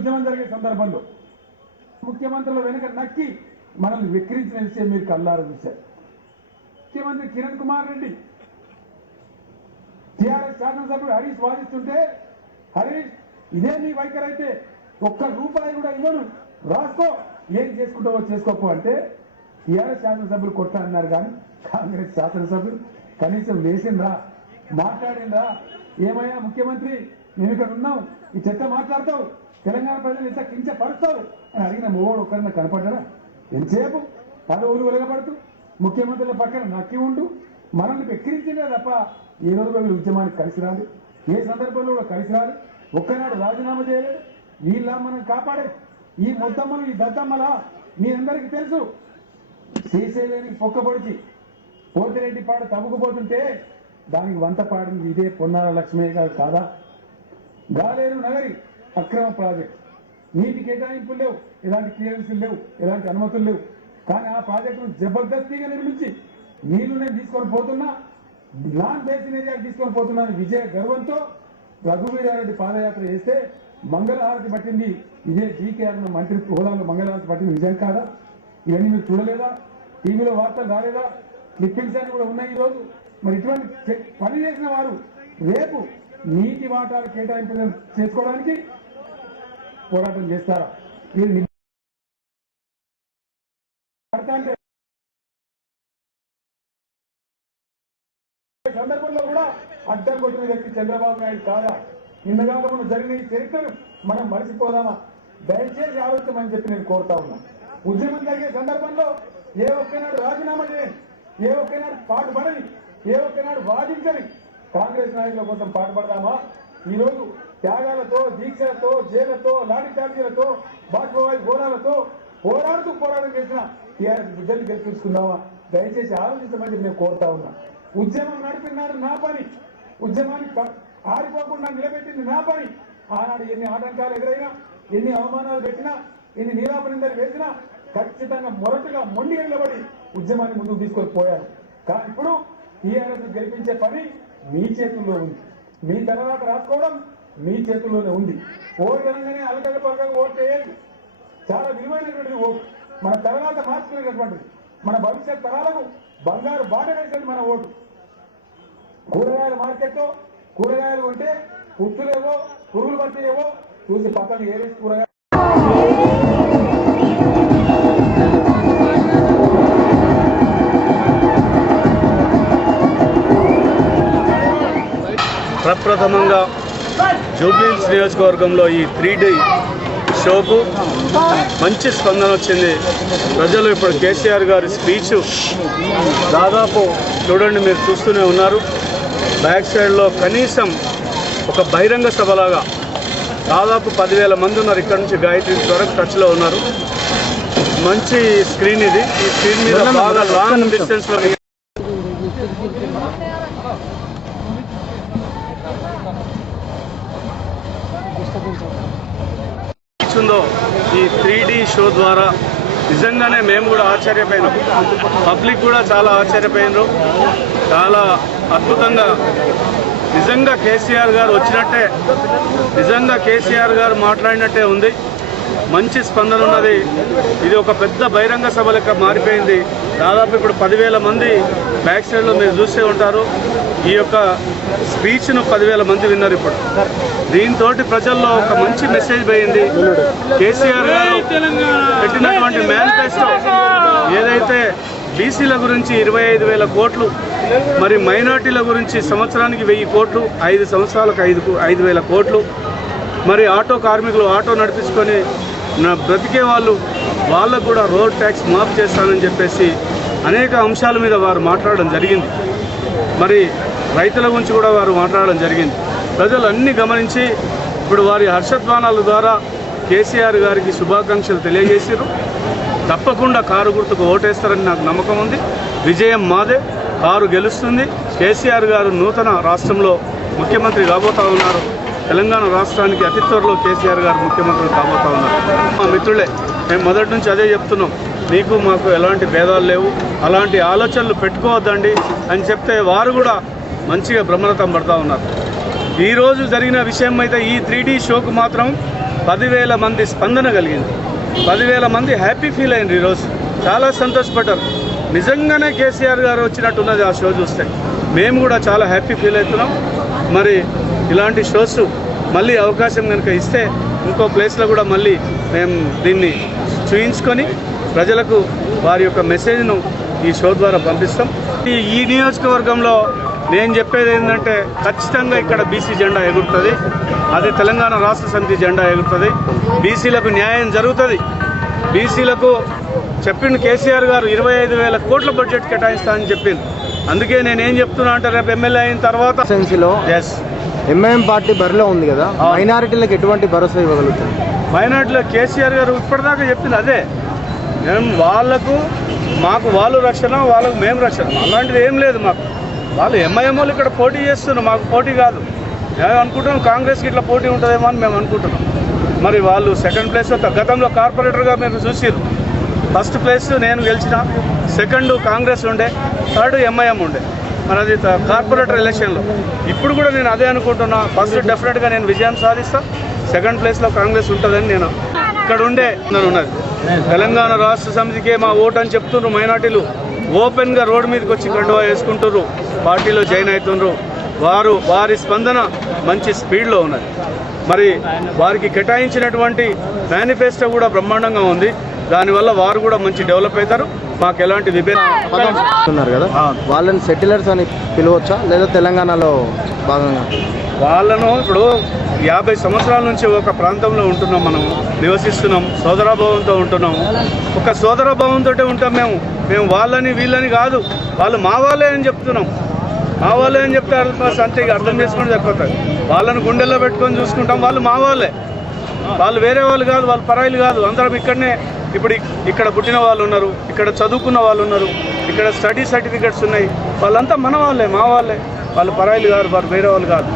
ఉద్యమం జరిగే సందర్భంలో ముఖ్యమంత్రుల వెనుక నక్కి మనల్ని వెక్కిరించిన విషయం మీరు కల్లారా చూశారు. ముఖ్యమంత్రి కిరణ్ కుమార్ రెడ్డి టీఆర్ఎస్ శాసనసభ్యుడు హరీష్ వాదిస్తుంటే, హరీష్ ఇదే మీ వైఖరి అయితే ఒక్క రూపాయి కూడా ఇవ్వను, రాసుకో, ఏం చేసుకుంటావో చేసుకోపో అంటే టీఆర్ఎస్ శాసనసభ్యులు కొట్టారన్నారు. కానీ కాంగ్రెస్ శాసనసభ్యులు కనీసం లేచిండ్రా, మాట్లాడిండ్రా, ఏమయ్యా ముఖ్యమంత్రి మేము ఇక్కడ ఉన్నాం, ఈ చెత్త మాట్లాడతావు, తెలంగాణ ప్రజలు ఇంత కించపరుస్తావు అని అడిగిన మొగోడు ఒక్కరిన కనపడ్డా? ఎంతసేపు పదవులు వెలగబడుతూ ముఖ్యమంత్రుల పక్కన నక్కి ఉంటూ మనల్ని వెక్కిరించిందే తప్ప ఏ రోజు వీళ్ళు ఉద్యమానికి కలిసి రాదు, ఏ సందర్భంలో కూడా కలిసి రాదు. ఒక్కనాడు రాజీనామా చేయలేదు. వీళ్ళ మనం కాపాడే ఈ మొత్తమ్మలు, ఈ దత్తమ్మలా మీ అందరికీ తెలుసు. శ్రీశైలానికి పొక్కపొడిచి పోతిరెడ్డి పాడు తవ్వుకుపోతుంటే దానికి వంత పాడింది ఇదే పొన్నాల లక్ష్మయ్య గారు కాదా? గాలేరు నగరి అక్రమ ప్రాజెక్ట్, నీటి కేటాయింపులు లేవు, ఎలాంటి క్లియరెన్స్లు లేవు, ఎలాంటి అనుమతులు లేవు. కానీ ఆ ప్రాజెక్టును జబర్దస్తిగా నిర్మించి నీళ్లు నేను తీసుకొని పోతున్నా, నాన్ బేసిన్ ఏరియాకి తీసుకొని పోతున్నాను విజయ గర్వంతో రఘువీరారెడ్డి పాదయాత్ర చేస్తే మంగళహారతి పట్టింది. ఇదే జీకే అన్న మంత్రి హోదాలో మంగళహారతి పట్టింది నిజం కాదా? ఇవన్నీ మీరు చూడలేదా? టీవీలో వార్తలు రాలేదా? క్లిప్పింగ్స్ అని కూడా ఉన్నాయి ఈరోజు. మరి ఇటువంటి పని చేసిన వారు రేపు నీటి వాటాలు కేటాయింపు చేసుకోవడానికి పోరాటం చేస్తారా? వీళ్ళు సందర్భంలో కూడా అడ్డం కొట్టిన వ్యక్తి చంద్రబాబు నాయుడు కాదా? నిన్నగాక జరిగిన ఈ చరిత్రను మనం మరిచిపోదామా? దయచేసి ఆలోచమని చెప్పి నేను కోరుతా ఉన్నా. ఉద్యమం జరిగే సందర్భంలో ఏ ఒక్కనాడు రాజీనామా చేయని, ఏ ఒక్కనాడు పాటుపడని, ఏ ఒక్కనాడు వాదించని కాంగ్రెస్ నాయకుల కోసం పాటుపడదామా? ఈరోజు త్యాగాలతో, దీక్షలతో, జైళ్లతో, లాఠీ చార్జీలతో, బాష్పవాయు ఘోరాలతో పోరాటం చేసిన టీఆర్ఎస్ బిడ్డలు గెలిపించుకుందామా? దయచేసి ఆలోచించమని నేను కోరుతా ఉన్నా. ఉద్యమం నడిపినాడు నా పని, ఉద్యమాన్ని ఆరిపోకుండా నిలబెట్టింది నా పని. ఆనాడు ఎన్ని ఆటంకాలు ఎదురైనా, ఎన్ని అవమానాలు పెట్టినా, ఎన్ని నీలాపనిందలు వేసినా ఖచ్చితంగా మొరటుగా మొండి నిలబడి ఉద్యమాన్ని ముందుకు తీసుకొని పోయారు. కానీ ఇప్పుడు టీఆర్ఎస్ గెలిపించే పని మీ చేతుల్లో ఉంది. మీ తర్వాత రాసుకోవడం మీ చేతుల్లోనే ఉంది. ఓటు అనగానే అలకల పక్కన ఓటు వేయదు. చాలా విలువైనటువంటిది ఓటు. మన తర్వాత మార్చుకునేటటువంటిది, మన భవిష్యత్ తరాలకు బంగారు బాట వేసేది మన ఓటు. కూరగాయల మార్కెట్లో కూరగాయలు ఉంటే పుచ్చులేవో, పురుగులు పట్టిలేవో చూసి పక్కన ఏరేసి కూరగాయలు ప్రప్రథమంగా జూబ్లీహిల్స్ నియోజకవర్గంలో ఈ 3D షోకు మంచి స్పందన వచ్చింది. ప్రజలు ఇప్పుడు కేసీఆర్ గారి స్పీచ్ దాదాపు చూడండి, మీరు చూస్తూనే ఉన్నారు. బ్యాక్ సైడ్లో కనీసం ఒక బహిరంగ సభలాగా దాదాపు 10,000 మంది ఉన్నారు. ఇక్కడ నుంచి గాయత్రి వరకు టచ్లో ఉన్నారు. మంచి స్క్రీన్ ఇది. ఈ స్క్రీన్ మీద బాగా లాంగ్ డిస్టెన్స్లో ఉందో ఈ 3D షో ద్వారా నిజంగానే మేము కూడా ఆశ్చర్యపోయినాం. పబ్లిక్ కూడా చాలా ఆశ్చర్యపోయినారు. చాలా అద్భుతంగా, నిజంగా కేసీఆర్ గారు వచ్చినట్టే, నిజంగా కేసీఆర్ గారు మాట్లాడినట్టే ఉంది. మంచి స్పందన ఉన్నది. ఇది ఒక పెద్ద బహిరంగ సభ లెక్క మారిపోయింది. దాదాపు ఇప్పుడు 10,000 మంది బ్యాక్ సైడ్లో మీరు చూసే ఉంటారు. ఈ యొక్క స్పీచ్ను 10,000 మంది విన్నారు. ఇప్పుడు దీంతో ప్రజల్లో ఒక మంచి మెసేజ్ పోయింది. కేసీఆర్ గారు పెట్టినటువంటి మేనిఫెస్టో ఏదైతే బీసీల గురించి 25,000 కోట్లు, మరి మైనార్టీల గురించి సంవత్సరానికి 1000 కోట్లు, 5 సంవత్సరాలకు 5,000 కోట్లు, మరి ఆటో కార్మికులు ఆటో నడిపించుకొని బ్రతికే వాళ్ళకు కూడా రోడ్ ట్యాక్స్ మాఫ్ చేస్తానని చెప్పేసి అనేక అంశాల మీద వారు మాట్లాడడం జరిగింది. మరి రైతుల గురించి కూడా వారు మాట్లాడడం జరిగింది. ప్రజలు అన్నీ గమనించి ఇప్పుడు వారి హర్షధ్వానాల ద్వారా కేసీఆర్ గారికి శుభాకాంక్షలు తెలియజేశారు. తప్పకుండా కారు గుర్తుకు ఓటేస్తారని నాకు నమ్మకం ఉంది. విజయం మాదే, కారు గెలుస్తుంది. కేసీఆర్ గారు నూతన రాష్ట్రంలో ముఖ్యమంత్రి కాబోతా ఉన్నారు. తెలంగాణ రాష్ట్రానికి అతి త్వరలో కేసీఆర్ గారు ముఖ్యమంత్రి కాబోతా ఉన్నారు. మా మిత్రులే, మేము మొదటి నుంచి అదే చెప్తున్నాం, మీకు మాకు ఎలాంటి భేదాలు లేవు, అలాంటి ఆలోచనలు పెట్టుకోవద్దండి అని చెప్తే వారు కూడా మంచిగా బ్రహ్మరథం పడతా ఉన్నారు. ఈరోజు జరిగిన విషయం అయితే ఈ 3D షోకు మాత్రం 10,000 మంది స్పందన కలిగింది. 10,000 మంది హ్యాపీ ఫీల్ అయింది. ఈరోజు చాలా సంతోషపడ్డారు. నిజంగానే కేసీఆర్ గారు వచ్చినట్టున్నది ఆ షో చూస్తే. మేము కూడా చాలా హ్యాపీ ఫీల్ అవుతున్నాం. మరి ఇలాంటి షోస్ మళ్ళీ అవకాశం కనుక ఇస్తే ఇంకో ప్లేస్లో కూడా మళ్ళీ మేము దీన్ని చూయించుకొని ప్రజలకు వారి యొక్క మెసేజ్ను ఈ షో ద్వారా పంపిస్తాం. ఈ నియోజకవర్గంలో నేను చెప్పేది ఏంటంటే ఖచ్చితంగా ఇక్కడ బీసీ జెండా ఎగురుతుంది. అది తెలంగాణ రాష్ట్ర సమితి జెండా ఎగురుతుంది. బీసీలకు న్యాయం జరుగుతుంది. బీసీలకు చెప్పిండు కేసీఆర్ గారు 25,000 కోట్ల బడ్జెట్ కేటాయిస్తా అని చెప్పింది. అందుకే నేనేం చెప్తున్నా అంటే రేపు ఎమ్మెల్యే అయిన తర్వాత ఎంఐఎం పార్టీ బరిలో ఉంది కదా, మైనారిటీలకు ఎటువంటి భరోసా ఇవ్వగలుగుతుంది? మైనారిటీలో కేసీఆర్ గారు ఇప్పటిదాకా చెప్పింది అదే. మేము వాళ్ళకు మాకు వాళ్ళు రక్షణ, వాళ్ళకు మేము రక్షణ, అలాంటిది ఏం లేదు మాకు. వాళ్ళు ఎంఐఎం వాళ్ళు ఇక్కడ పోటీ చేస్తున్నారు, మాకు పోటీ కాదు. మేము అనుకుంటున్నాం కాంగ్రెస్కి ఇట్లా పోటీ ఉంటుందేమో అని మేము అనుకుంటున్నాం. మరి వాళ్ళు సెకండ్ ప్లేస్, గతంలో కార్పొరేటర్గా మీరు చూసిరు. ఫస్ట్ ప్లేస్ నేను గెలిచిన, సెకండ్ కాంగ్రెస్ ఉండే, థర్డ్ ఎంఐఎం ఉండే. మరి అది కార్పొరేటర్ ఎలక్షన్లో. ఇప్పుడు కూడా నేను అదే అనుకుంటున్నా. ఫస్ట్ డెఫినెట్గా నేను విజయం సాధిస్తా, సెకండ్ ప్లేస్లో కాంగ్రెస్ ఉంటుందని నేను ఇక్కడ ఉండే ఉన్నది. తెలంగాణ రాష్ట్ర సమితికే మా ఓటు అని చెప్తున్నారు. మైనార్టీలు ఓపెన్గా రోడ్డు మీదకి వచ్చి కండువా వేసుకుంటున్నారు, పార్టీలో జాయిన్ అవుతున్నారు. వారి స్పందన మంచి స్పీడ్లో ఉన్నది. మరి వారికి కేటాయించినటువంటి మేనిఫెస్టో కూడా బ్రహ్మాండంగా ఉంది. దానివల్ల వారు కూడా మంచి డెవలప్ అవుతారు. మాకు ఎలాంటి ఉన్నారు కదా, వాళ్ళని సెటిలర్స్ అని పిలవచ్చా లేదా తెలంగాణలో భాగంగా? వాళ్ళను ఇప్పుడు 50 సంవత్సరాల నుంచి ఒక ప్రాంతంలో ఉంటున్నాం, మనం నివసిస్తున్నాం, సోదరాభావంతో ఉంటున్నాము. ఒక సోదరాభావంతో ఉంటాం మేము వాళ్ళని వీళ్ళని కాదు, వాళ్ళు మా వాళ్ళే అని చెప్తున్నాం. మా వాళ్ళే అని చెప్తే అంతే అర్థం చేసుకుని సరిపోతుంది. వాళ్ళని గుండెల్లో పెట్టుకొని చూసుకుంటాం. వాళ్ళు మా వాళ్ళే, వాళ్ళు వేరే వాళ్ళు కాదు, వాళ్ళు పరాయిలు కాదు. అందరం ఇక్కడనే, ఇప్పుడు ఇక్కడ పుట్టిన వాళ్ళు ఉన్నారు, ఇక్కడ చదువుకున్న వాళ్ళు ఉన్నారు, ఇక్కడ స్టడీ సర్టిఫికెట్స్ ఉన్నాయి. వాళ్ళంతా మన వాళ్ళే, మా వాళ్ళే. వాళ్ళు పరాయిలు కాదు, వారు వేరే వాళ్ళు కాదు.